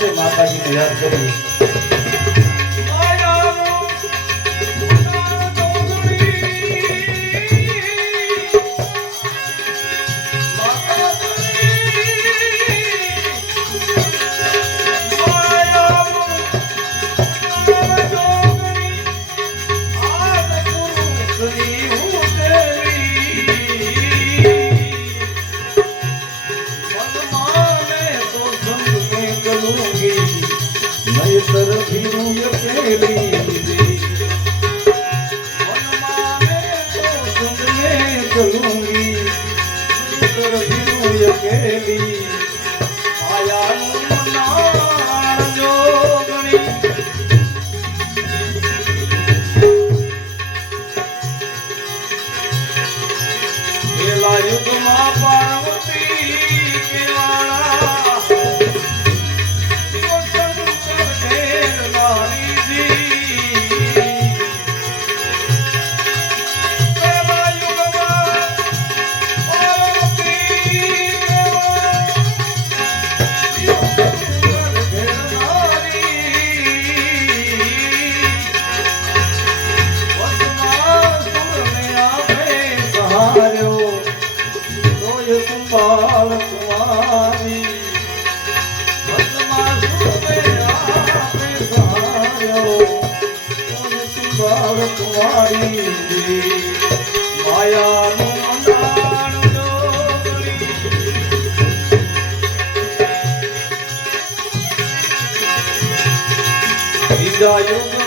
દિવસે માતાજીને યાદ પેલા યુગમાં પાર્વતી ഇതായും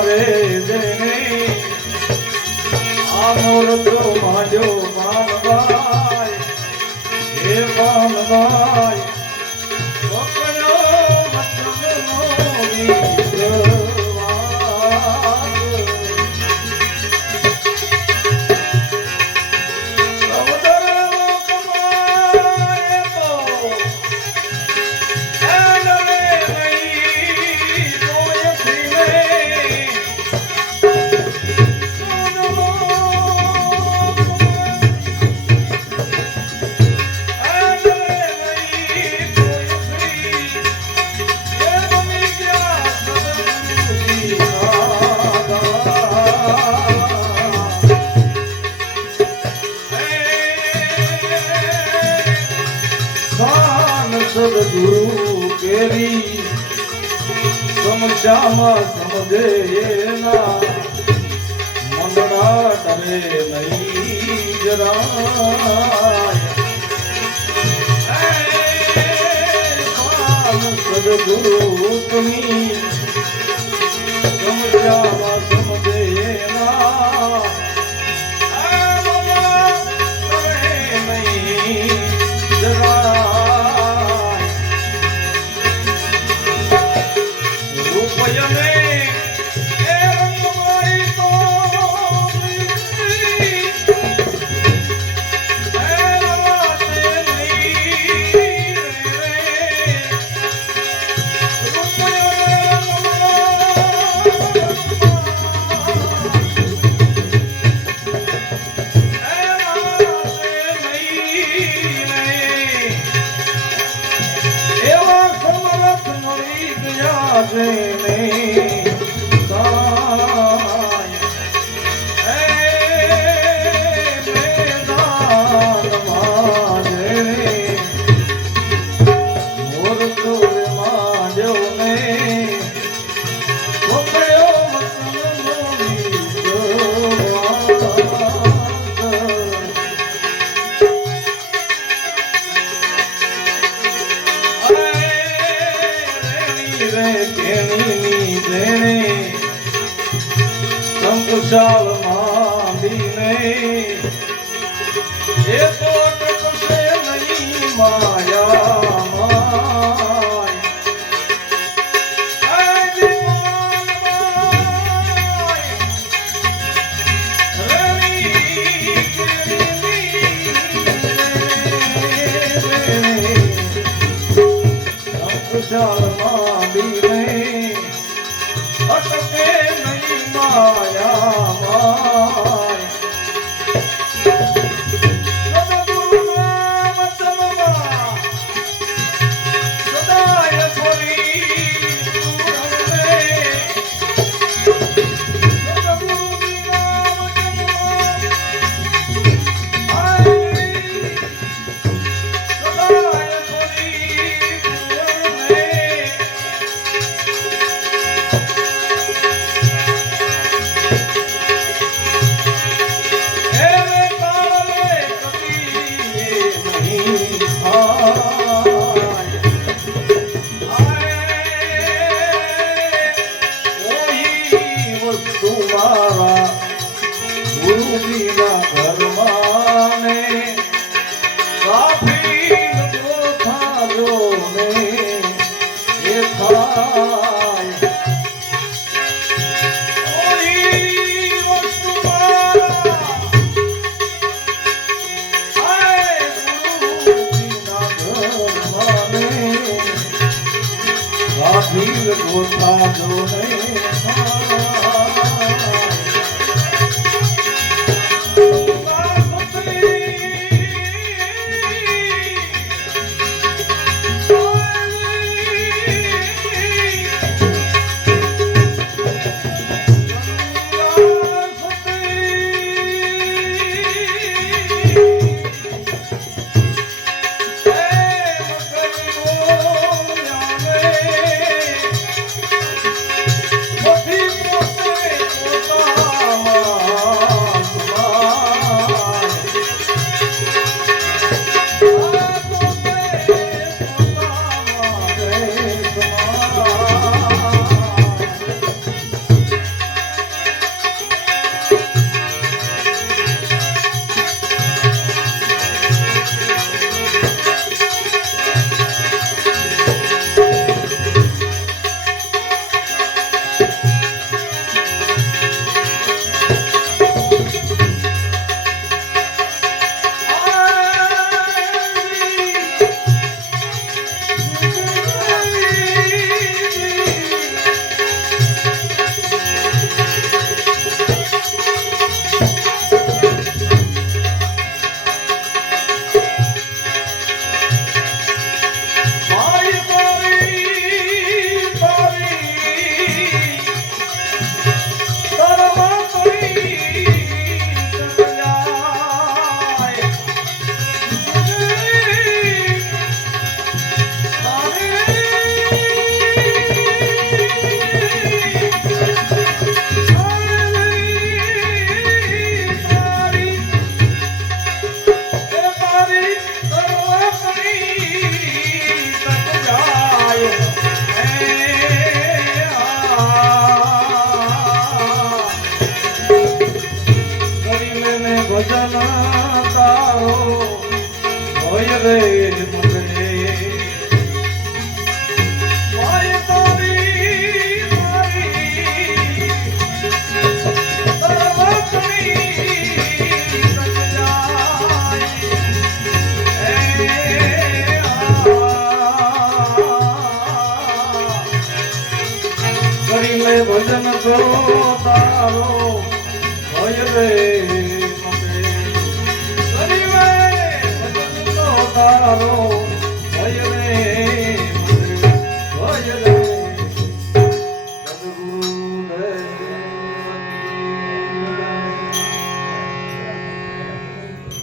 મારે જેને આ મૂર્ત માજો માનવાય હે માનવાય સ્થાન સદગુરુ કેરી. સમક્ષામાં સમજે એના. મંડળા ડરે નહીં જરાય. સદગુરુ તુમી સમક્ષામાં Hey.